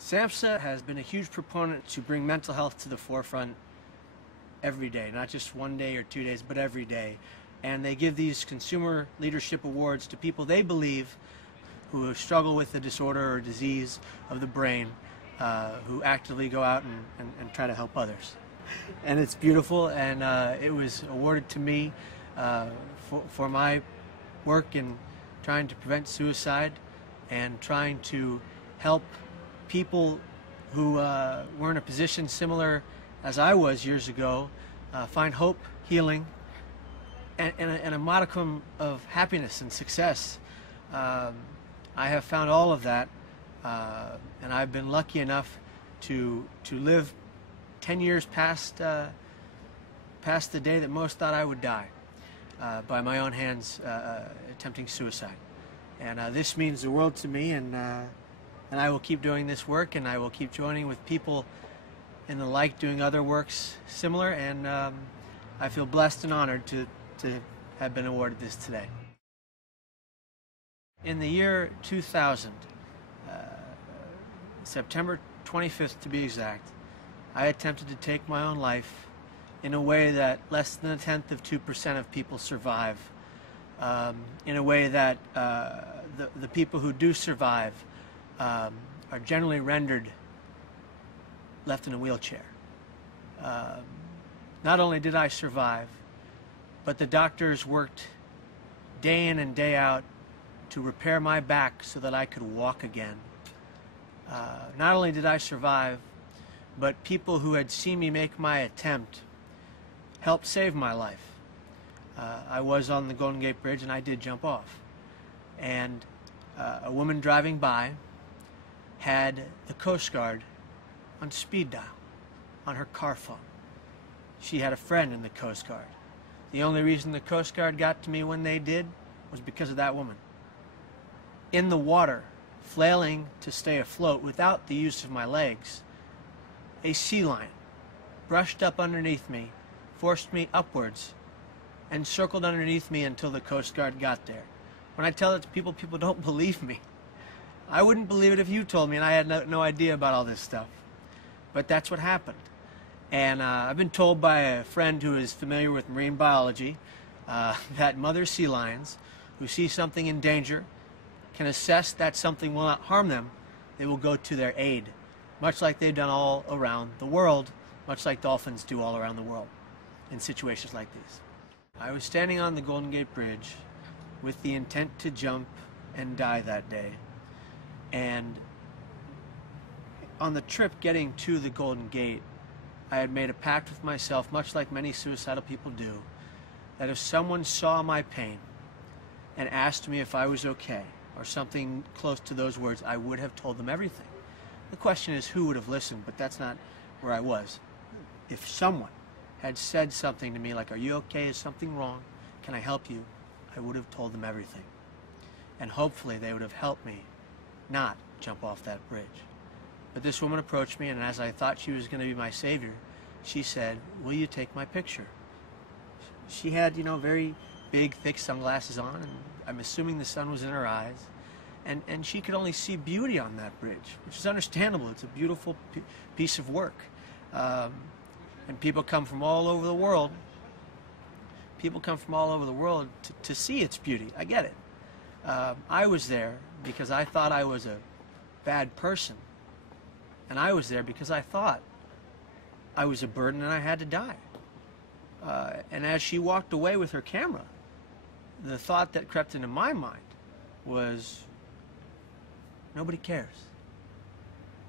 SAMHSA has been a huge proponent to bring mental health to the forefront every day, not just one day or 2 days, but every day. And they give these consumer leadership awards to people they believe who struggle with the disorder or disease of the brain, who actively go out and try to help others. And it's beautiful, and it was awarded to me for my work in trying to prevent suicide and trying to help people who were in a position similar as I was years ago find hope, healing, and a modicum of happiness and success. I have found all of that, and I've been lucky enough to live 10 years past the day that most thought I would die by my own hands attempting suicide. And this means the world to me, and I will keep doing this work, and I will keep joining with people in the like doing other works similar, and I feel blessed and honored to have been awarded this today. In the year 2000, September 25th to be exact, I attempted to take my own life in a way that less than 0.1% of people survive, in a way that the people who do survive are generally rendered left in a wheelchair. Not only did I survive, but the doctors worked day in and day out to repair my back so that I could walk again. Not only did I survive, but people who had seen me make my attempt helped save my life. I was on the Golden Gate Bridge and I did jump off. And a woman driving by had the Coast Guard on speed dial on her car phone. She had a friend in the Coast Guard. The only reason the Coast Guard got to me when they did was because of that woman. In the water, flailing to stay afloat without the use of my legs, a sea lion brushed up underneath me, forced me upwards, and circled underneath me until the Coast Guard got there. When I tell it to people, people don't believe me. I wouldn't believe it if you told me, and I had no idea about all this stuff. But that's what happened. And I've been told by a friend who is familiar with marine biology that mother sea lions who see something in danger can assess that something will not harm them. They will go to their aid, much like they've done all around the world, much like dolphins do all around the world in situations like these. I was standing on the Golden Gate Bridge with the intent to jump and die that day. And on the trip getting to the Golden Gate, I had made a pact with myself, much like many suicidal people do, that if someone saw my pain and asked me if I was okay, or something close to those words, I would have told them everything. The question is who would have listened, but that's not where I was. If someone had said something to me like, "Are you okay? Is something wrong? Can I help you?" I would have told them everything. And hopefully they would have helped me not jump off that bridge. But this woman approached me, and as I thought she was going to be my savior, she said, "Will you take my picture?" She had, very big, thick sunglasses on, and I'm assuming the sun was in her eyes. And she could only see beauty on that bridge, which is understandable. It's a beautiful piece of work. And people come from all over the world. People come from all over the world to see its beauty. I get it. I was there because I thought I was a bad person. And I was there because I thought I was a burden and I had to die. And as she walked away with her camera, the thought that crept into my mind was, nobody cares.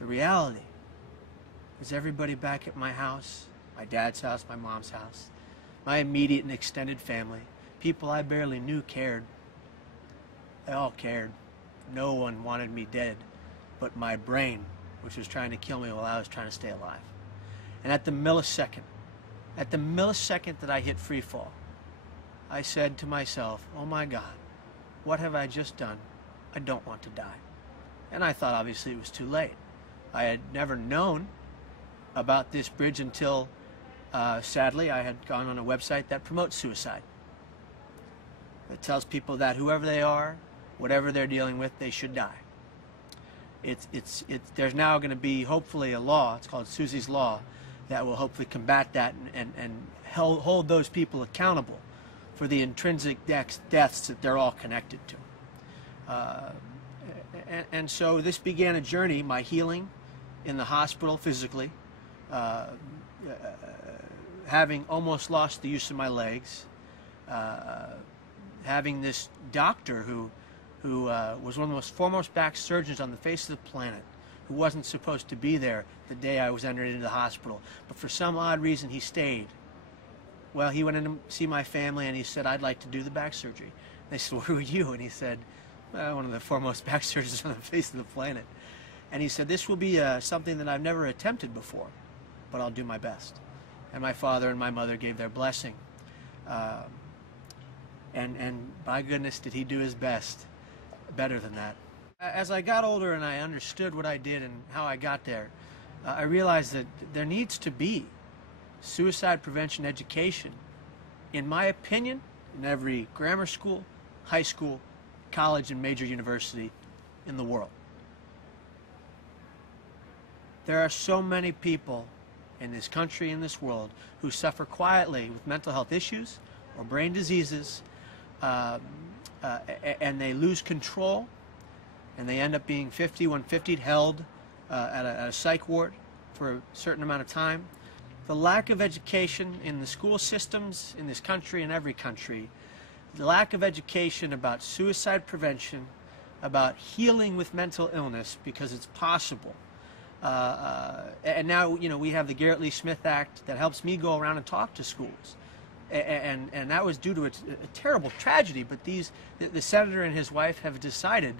The reality is everybody back at my house, my dad's house, my mom's house, my immediate and extended family, people I barely knew cared. They all cared. No one wanted me dead but my brain, which was trying to kill me while I was trying to stay alive. And at the millisecond that I hit free fall, I said to myself, "Oh my God, what have I just done? I don't want to die." And I thought obviously it was too late. I had never known about this bridge until, sadly, I had gone on a website that promotes suicide. It tells people that whoever they are, whatever they're dealing with, they should die. There's now going to be hopefully a law, it's called Susie's Law, that will hopefully combat that and hold those people accountable for the intrinsic deaths that they're all connected to. And so this began a journey, my healing in the hospital physically, having almost lost the use of my legs, having this doctor who was one of the most foremost back surgeons on the face of the planet, who wasn't supposed to be there the day I was entered into the hospital, but for some odd reason he stayed. Well, he went in to see my family and he said, "I'd like to do the back surgery." They said, "Who are you?" And he said, "Well, one of the foremost back surgeons on the face of the planet." And he said, "This will be something that I've never attempted before, but I'll do my best." And my father and my mother gave their blessing. And by goodness, did he do his best. Better than that. As I got older and I understood what I did and how I got there, I realized that there needs to be suicide prevention education, in my opinion, in every grammar school, high school, college, and major university in the world. There are so many people in this country, in this world, who suffer quietly with mental health issues or brain diseases, and they lose control, and they end up being 150 held at a psych ward for a certain amount of time. The lack of education in the school systems in this country and every country, the lack of education about suicide prevention, about healing with mental illness, because it's possible. And now, you know, we have the Garrett Lee Smith Act that helps me go around and talk to schools. And that was due to a terrible tragedy, but the senator and his wife have decided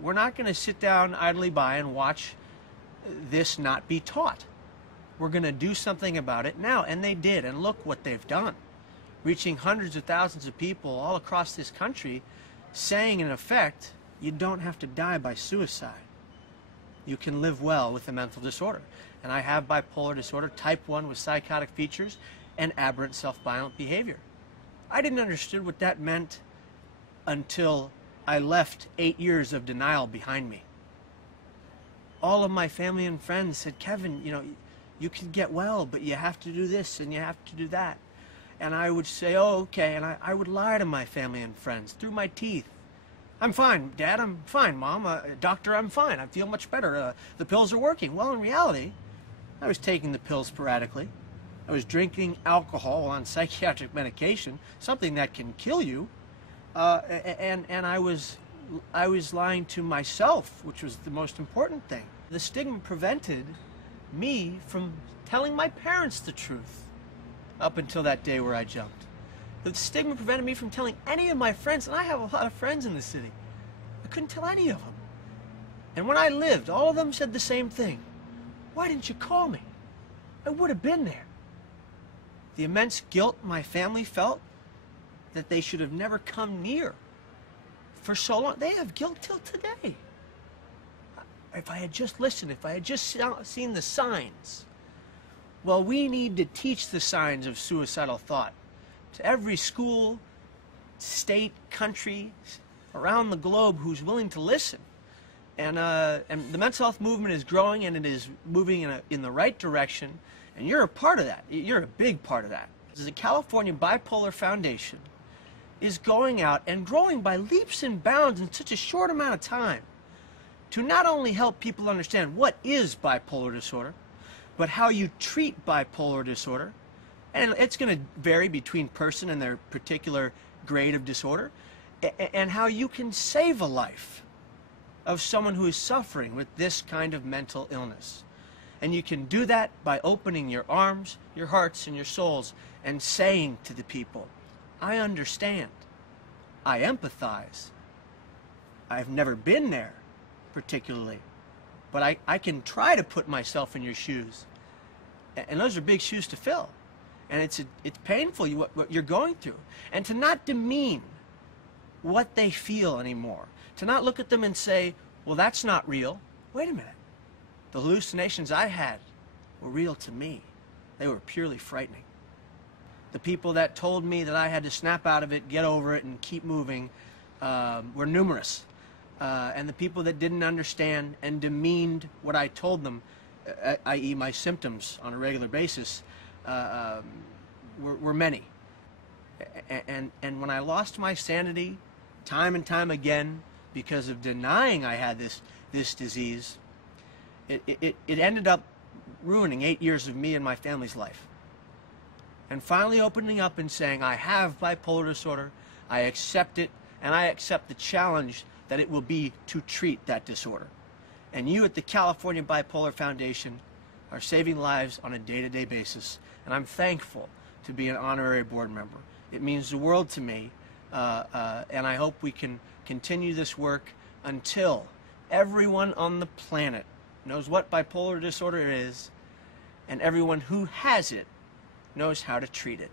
we're not going to sit down idly by and watch this not be taught. We're going to do something about it now, and they did, and look what they've done. Reaching hundreds of thousands of people all across this country, saying in effect, you don't have to die by suicide. You can live well with a mental disorder. And I have bipolar disorder, type 1 with psychotic features, and aberrant self-violent behavior. I didn't understand what that meant until I left 8 years of denial behind me. All of my family and friends said, "Kevin, you know, you can get well, but you have to do this and you have to do that." And I would say, "Oh, okay," and I would lie to my family and friends through my teeth. "I'm fine, Dad, I'm fine, Mom, Doctor, I'm fine, I feel much better, the pills are working." Well, in reality, I was taking the pills sporadically. I was drinking alcohol on psychiatric medication, something that can kill you, and I was lying to myself, which was the most important thing. The stigma prevented me from telling my parents the truth up until that day where I jumped. The stigma prevented me from telling any of my friends, and I have a lot of friends in the city. I couldn't tell any of them. And when I lived, all of them said the same thing. "Why didn't you call me? I would have been there." The immense guilt my family felt that they should have never come near for so long. They have guilt till today. If I had just listened, if I had just seen the signs. Well, we need to teach the signs of suicidal thought to every school, state, country around the globe who's willing to listen. And the mental health movement is growing, and it is moving in the right direction. And you're a part of that. You're a big part of that. The California Bipolar Foundation is going out and growing by leaps and bounds in such a short amount of time to not only help people understand what is bipolar disorder, but how you treat bipolar disorder. And it's going to vary between person and their particular grade of disorder, and how you can save a life of someone who is suffering with this kind of mental illness. And you can do that by opening your arms, your hearts, and your souls and saying to the people, "I understand. I empathize. I've never been there particularly, but I can try to put myself in your shoes." And those are big shoes to fill. And it's painful what you're going through. And to not demean what they feel anymore. To not look at them and say, "Well, that's not real." Wait a minute. The hallucinations I had were real to me. They were purely frightening. The people that told me that I had to snap out of it, get over it, and keep moving were numerous. and the people that didn't understand and demeaned what I told them, i.e. my symptoms on a regular basis, were many. And when I lost my sanity time and time again because of denying I had this disease, it ended up ruining 8 years of me and my family's life. And finally opening up and saying, I have bipolar disorder, I accept it, and I accept the challenge that it will be to treat that disorder. And you at the California Bipolar Foundation are saving lives on a day-to-day basis, and I'm thankful to be an honorary board member. It means the world to me, and I hope we can continue this work until everyone on the planet knows what bipolar disorder is, and everyone who has it knows how to treat it.